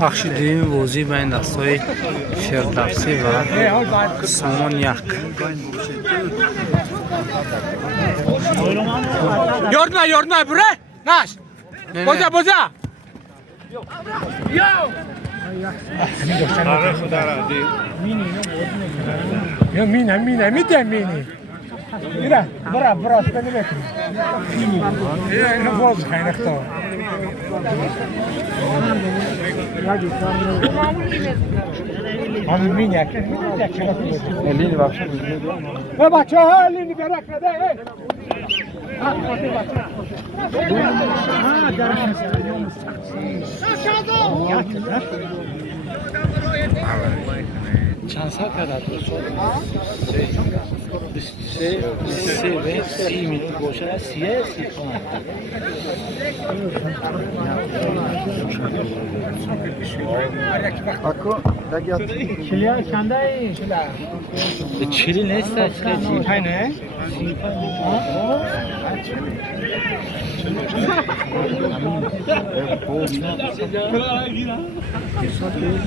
بخش دوم بازی بین دستای فردوسی و سامان یک. Yordma bure. Naş. Boza. Ya mine mini. Mira, bra, seni bekle. Ya ne boz kaynakta. Abi mine. Elini bak. Ve bak elini gerekle de. چند سال کرده سه و 30 میلیون باشه سیه چلی چنده ای؟ چلی نیست چلی پینه؟ استادیوم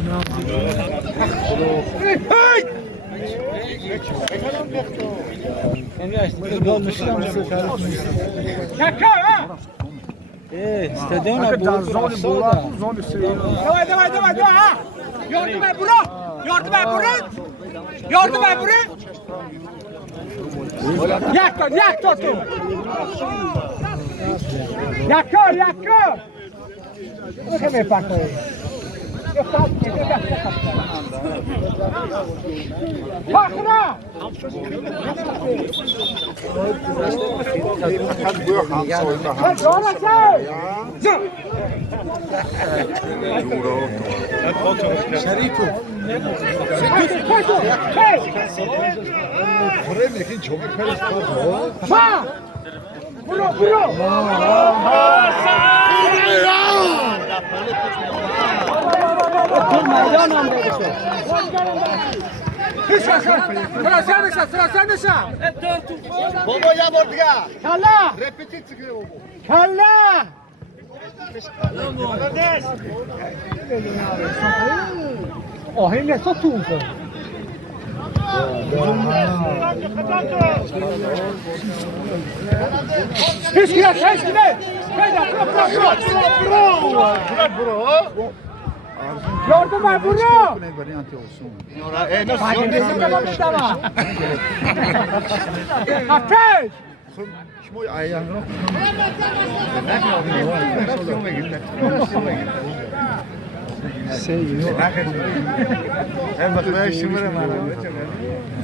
Yardım et buraya. Yak tu. Yakar. O que me pasa aí? Bakına! Şerifim. Buraya mekin çok ekmek var. Ha! Bro! Meydan amrede şu. Sıra sen nişan. Baba ya bordiga. Kalla! Repetit çıkıyor baba. Kalla! Ahi ne satıyorsun? Hiç gire. Bro. Yardım et bro. Varianti olsun. Paketesi de varmış ama. Ateş! Kim o ayağını?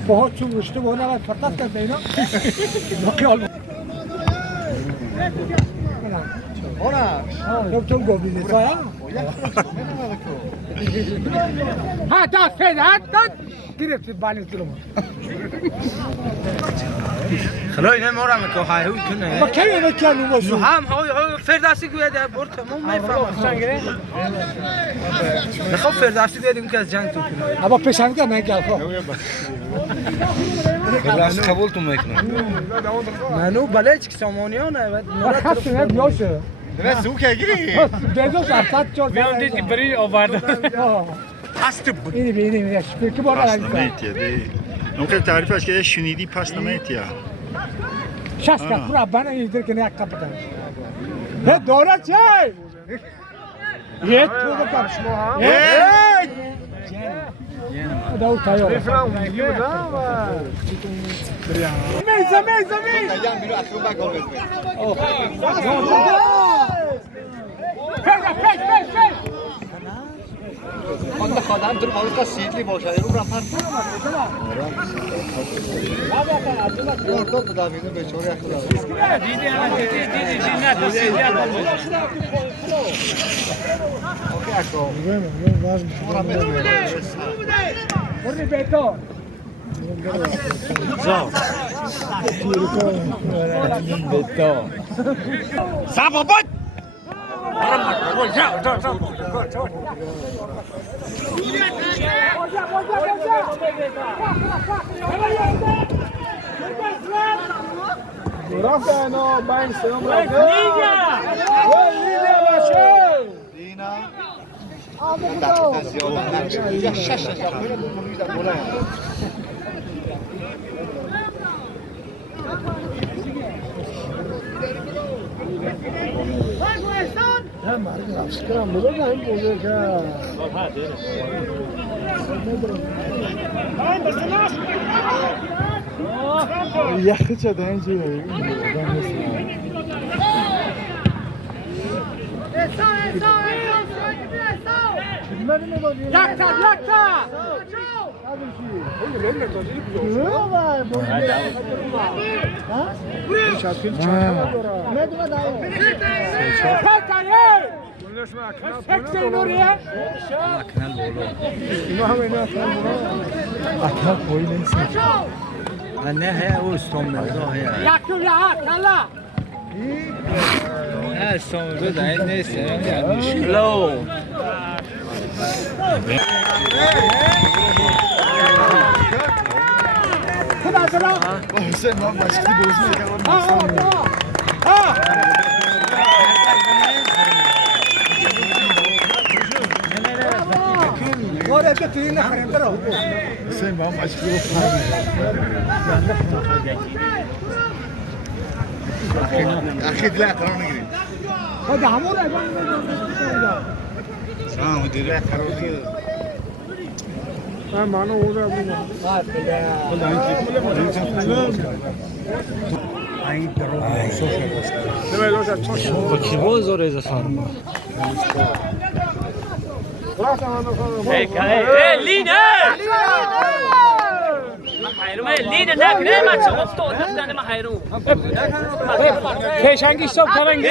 बहुत मुश्किल होने वाला फटक कर देना बाकी all Ona çok gobi ne soya ha da feda girip balin durumu خلای نمورم که های هوی کنه bak kendine kendin olsun هم های فردوسی که ده برد مو میفهمم نخوام فردوسی بیادیم که از جنگ تو کنه ama peşanka ne gel ko فردوسی قبول تو میکنه منو بلچ که سامانیانه و خاص ne diyorsun Ne su ke giri? Dedos artat çok Ben de biri o vardı. Hastı bu. İyi ya peki bu arada Pastamente de. Não quero tarif acho que é şunidi pastamente ya. şaşka pura bana iyidir ki ne yakaptan he doğru çay Yet bu da karışma ha da utayor Zamir Yan biri aklımda kalır. Pek Onda kadar dur balıkta sihirli boşa. Eru bırakar. Orada bu da benim beş oraya kadar. Didi ne to se ya to. Orada beto Sababat! Rafano, ben selam Liga! Liga başı! Dina. یخی چه دنجی yakta نه هي او استومزا هي نه استومزا ده نیست یعنی مشکلو حسین من مشکی بازی میکنم وارد توی نخریم برو حسین من مشکی اخی دل قرار نگیرید خود همون رو دل قرار نگیرید مانو او رو با کی باز داره از فارم پیشنگی صبح کرنگی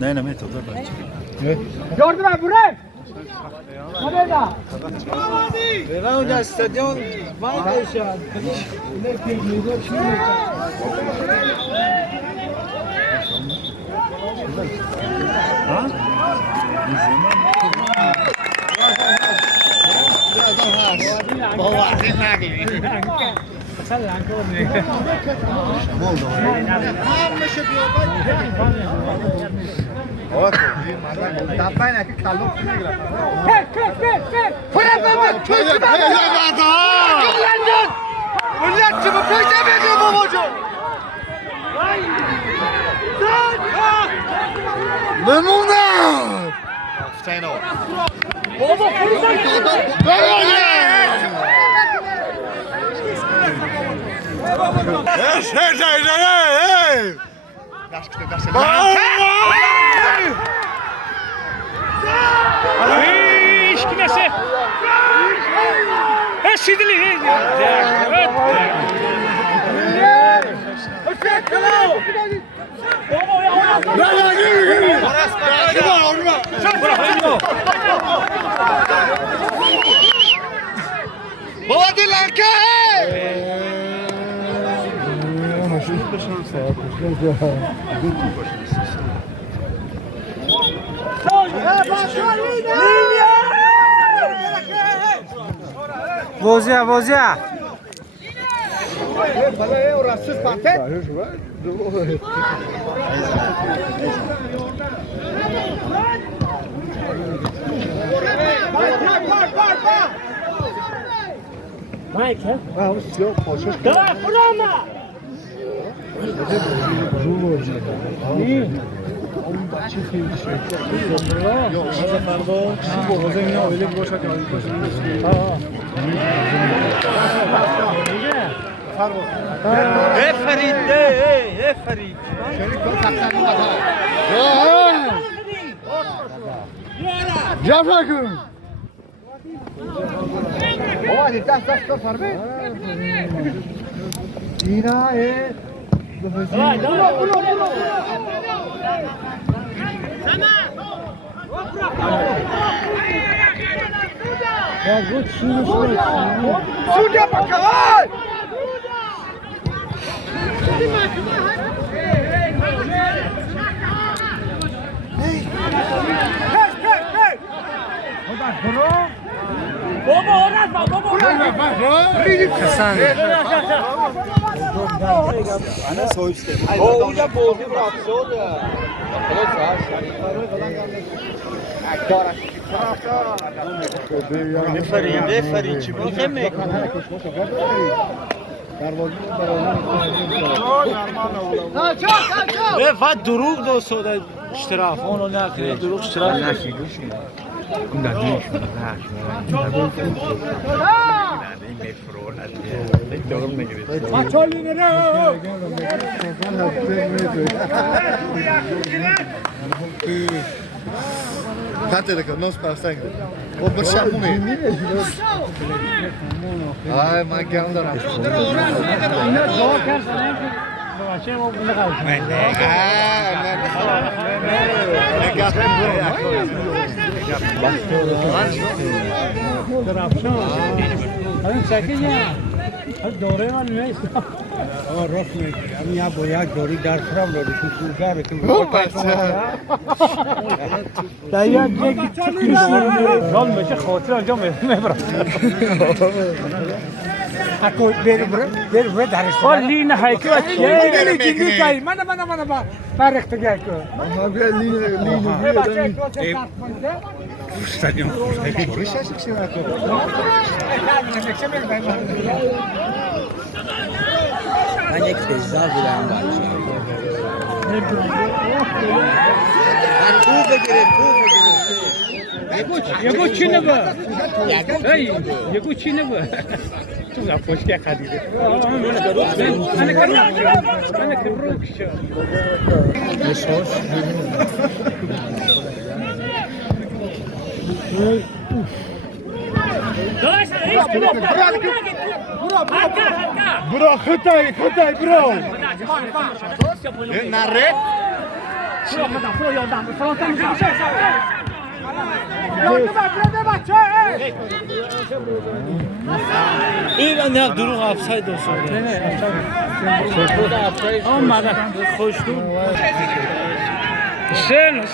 نه نمیتو Gördün mü buraya? Hadi da. برای استادیوم وای شد بابا لنکه وزیا فقط دروغ دو سودا اشتراف اونو نکنه دروغ اشتراف نکنه Tante că nu spune asta. O bărșa mune. Ai, mai chiar nu dar. دوره من نیست. راست میگی. یا باید دوری در فرام داری که گذاره که دایا دیگه جان میشه خاطر آنجا میبرم. اکو بیر درست. ولی نه هیچ وقت چیه؟ دیگه کاری من رخت گیاه کو. ما بیا لینه. استادیوم. من یک پزا بودم یکو چی نبا یکو چی نبا تو را پشت خریده من کروک شو برو خطای برو. نره. این نه دروغ آفساید دو سودا آمده خوش تو حسین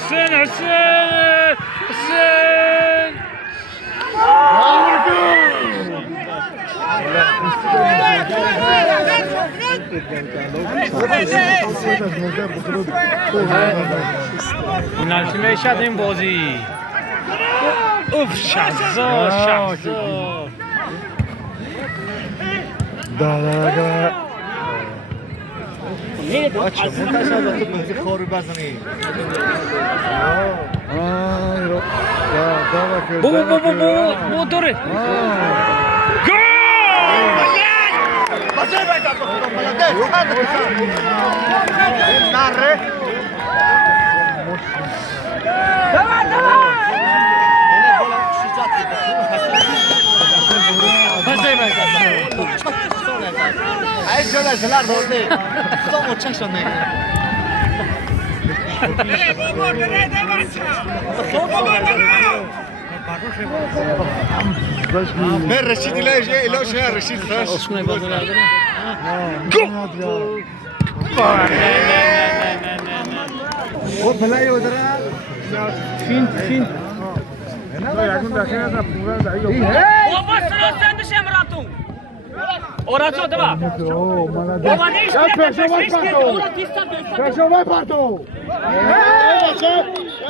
فینالتیمه شد این بازی اوف شهزاد بچه منتظر تو بازی خورو بزنی. بو دوره گل نره. Ay şöyle şeyler oldu. Son uçak şundan. من رشید ایلاش رشید فرش او پلای ودرا فین بابا سلام شمراتون اوراتو دبا بابا نیش Пешовой порту!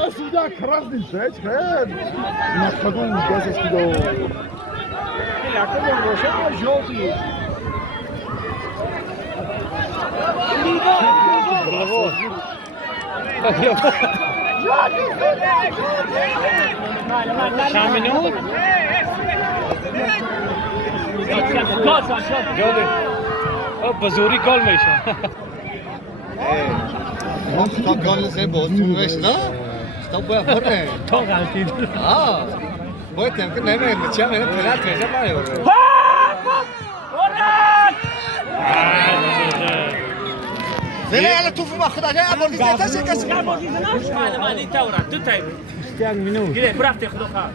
Я сюда красный сеть, на ходу 10 кило. بزوری گل میشه تا گال زن بازیش نه تا باید بره تا غلطی باید که نمیره چه میره پنالت میشه باید زنه على توفو ما خدا جاي ابو زيت ايش كسر مالي تورا تو تايم گیره برافت خدا خواهد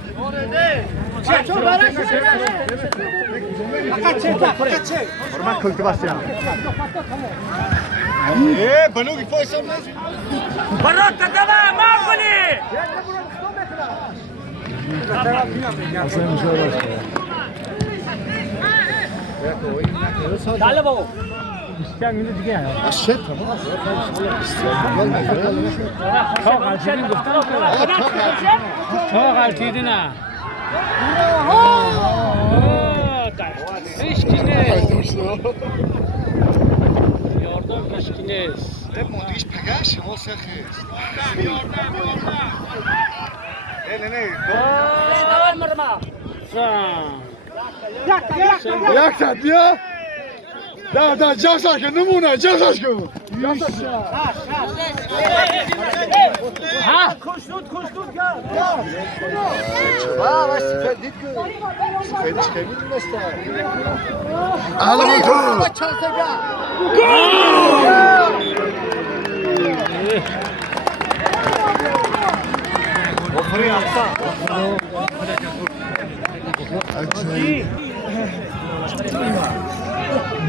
ما كنت بس يا بنوقي فوق سمنا برات تدبا ما کنی داله بابا الشت تا غلطیدی نه هیچ کی نیست یاردم هیچ کی نیست موديش بقاش هو سخيس دور مرما Jak ta dia? Da casaş ki numune casaş ki. ها koştut ya بس فديك فديش كمين مستا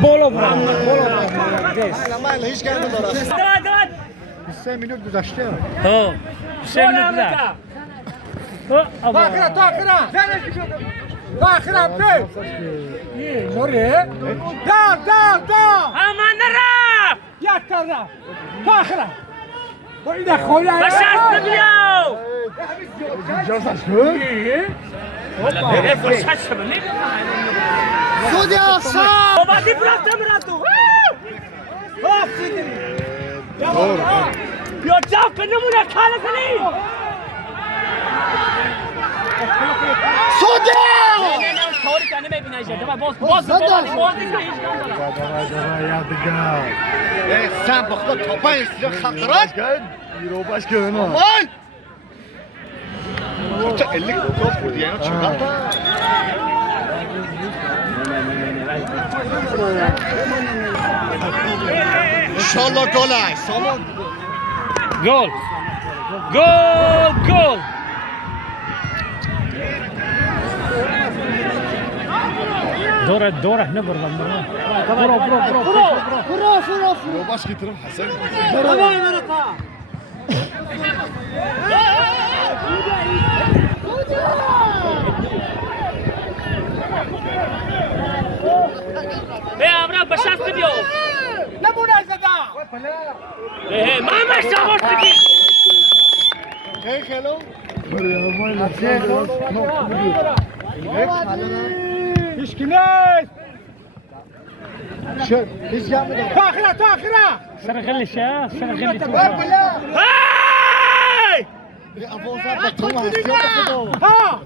بولو برام ما هیچ کاری نداره 3 minut گذشته ها سه منوت گذشت Dakhira be. Nore. Da. امان نرف Yak taraf. Dakhira. Bu ida khoya. بشست بیاو Casaş ki. بشست بنی خودی آسا بابا دی براتو بیا جاو که نمونه کاله کنی خودی نه طوری که نمیبینه ایشه باز هیچ sen bakla topa istiyor kaldırak Euro başkanı. aman Kutu 50 top vurdu yani çıkar da İnşallah gol ay sonra گل دوره نبردم Euro baş getirim Hasan بیا برا بشست بیاو نمونه زدا. ما مشتاق بگی Hey hello Hiç kineş. Şu hiç gelmedi Dakhira. سرغل الشاه سرغل هی Bir avazlar batırma istiyor da Ha.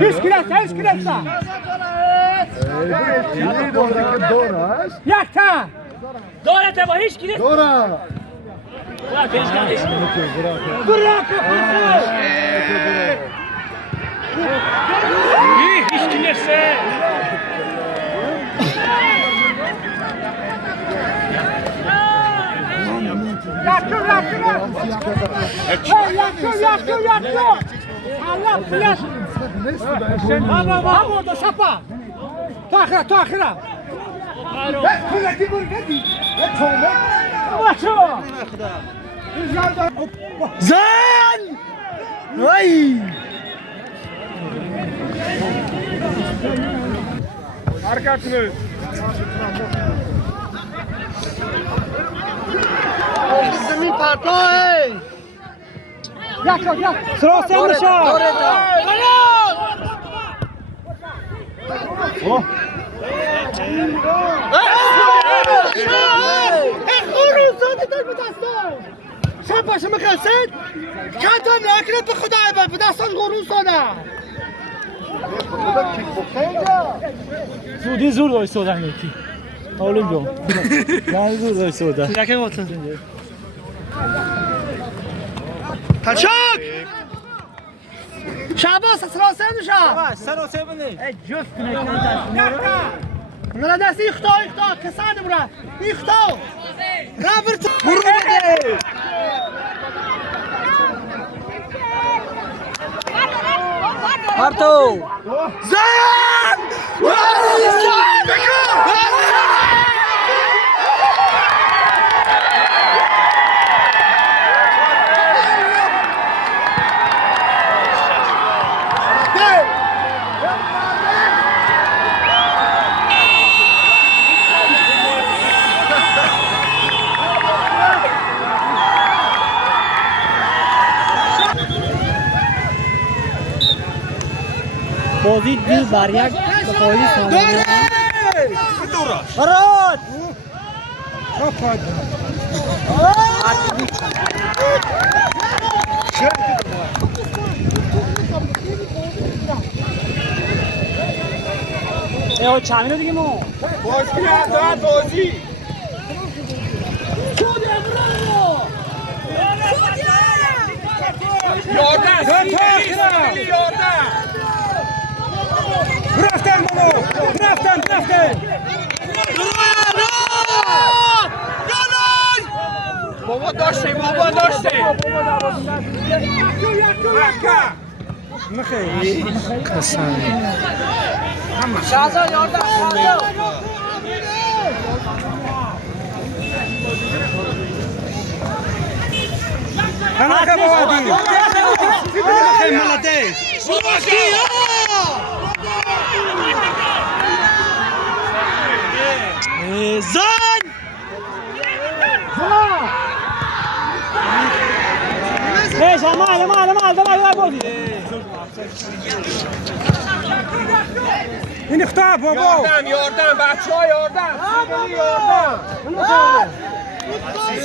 Hiç kineş da. Yak ta. دورته با هیچ کی نیست Dora. Bırak. هیچ کی نیست Yakıyor. Allah flash. Ama orada sapa. Tahira. Kuleti burgeti. Maço. زن وای Arkasını. زمین پرتاه Yak. Sıra sen dışarı. شب باشه مقصد کتا ناکرت به خدا عباد به دستان قرون ساده زودی زور داشت سودن یکی اولین جون یعنی زور داشت سودن یکی باتن تلشک شعباس سراسه میشه سراسه بنی جفت نلا دست ایختا کسان برا ایختا رابرت برو بده Arto! زن بازی دو بر یک به قائلی سامان برات ای چامینو دیگه مو بازی. رفتن بابا داشته کسانی شازان یاردن زن Beş amal bozdu. این خطاب بابا. یاردن بچه ها یاردن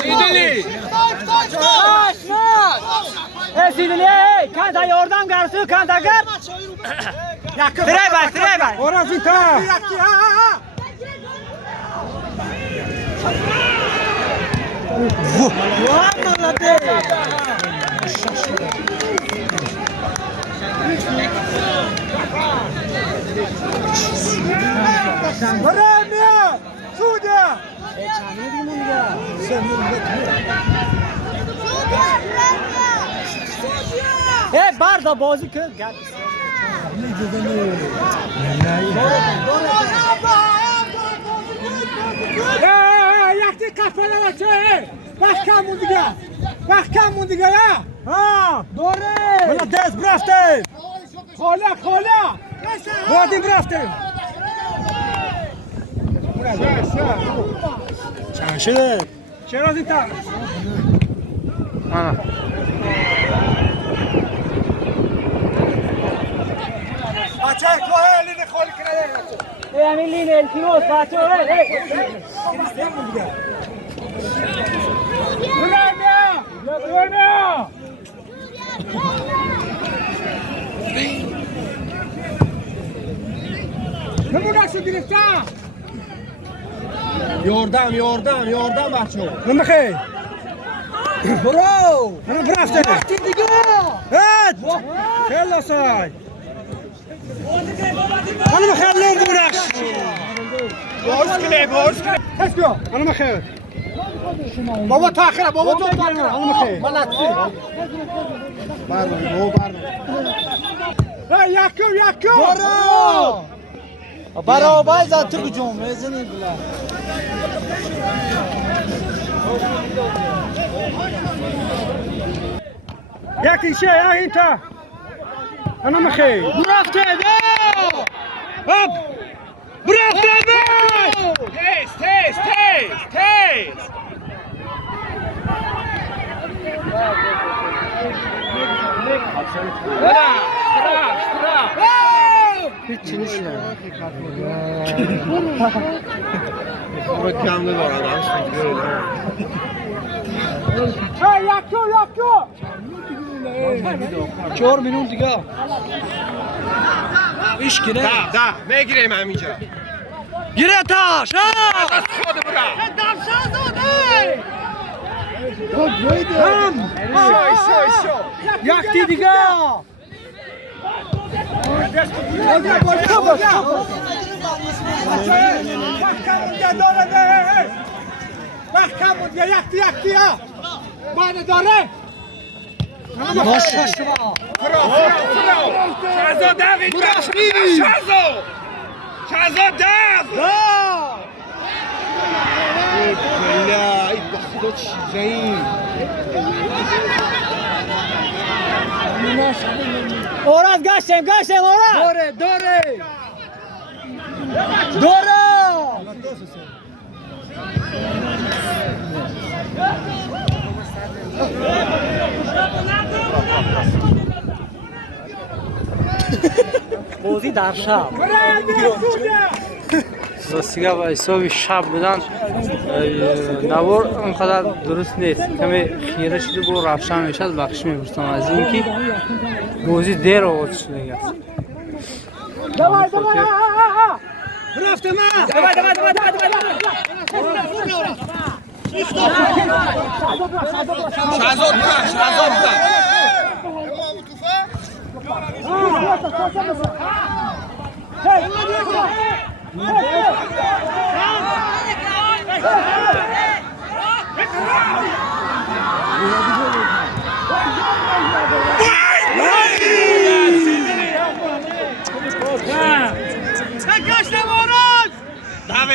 سیدلی سیدلی kan da yordam garsı kan da gar. Treiber. Orası ta. Bravo! Sudia! barda bozuk gel. Yakti kafana açıyor. Bak kam دیگه ya. Ha, doğru. Bana ders bıraktın. Kola. Vadi bıraktın. Çarşı. Şerazin ta. Ana. Açar kohelini kol kire. Emilini el kilos açıyor. Buramya. Ne bu nasıl girifta? Yordam bachcho. Ne bakay? Bro! Ne bıraktın? Vakti diga. Evet. Hello say. Ana bakay nerede bırak? Boş kile. Let's go. Ana bakay. بابا تاخیره بابا تو تاخیره ملتی یکو برابر زد تو جمعه زنی بلا یکی شه یا اینتا انا مخی برافته هب برافته Taste. هیچی نیست یکو 4 میلیون دیگه ایش کنه ده میگیریم همینجا گیره تاش خود برا یکی دیگه محکم بود یکی ها بانه داره باشه شما شازو دوید شازو دو لا این بخدا چیزایی اوراد گشتیم اوراد دوره بازی در شب راستی با حساب شب بودن نوار اونقدر درست نیست کمی خیره شده با رفشن میشد بخش میبرستم از اینکه بازی دیر آغاز شده است رفته من شازو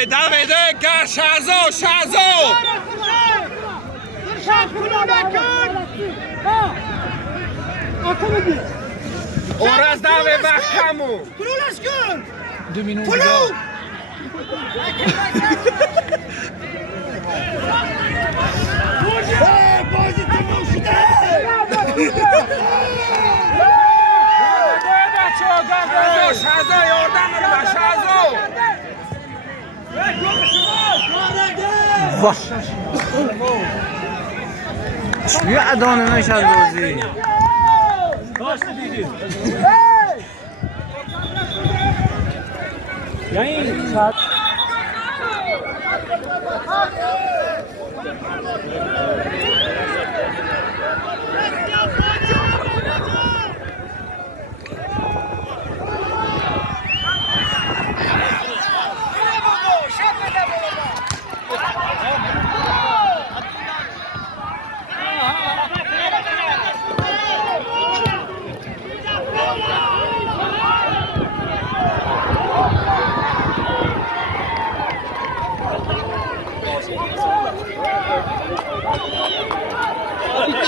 Davide, Shazo! Oraz Davide Bakamu! Pululas kör! 2 میلیون Pulu! Bozit moşide! Shazo yordam ver Shazo! واه چیه ادانه نشد بازی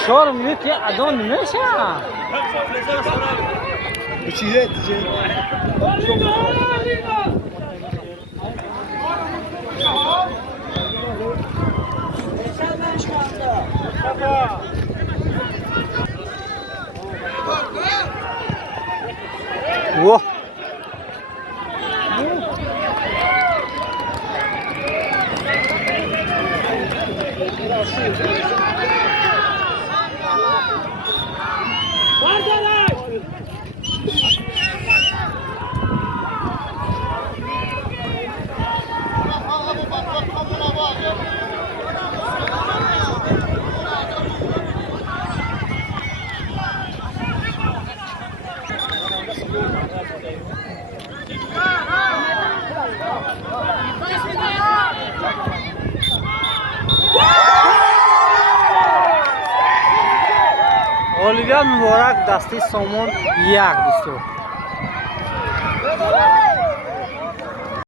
چهار میلیون ادان نمیشه چیه واه Woo! بسیار مبارک دستی سامان یک دوستو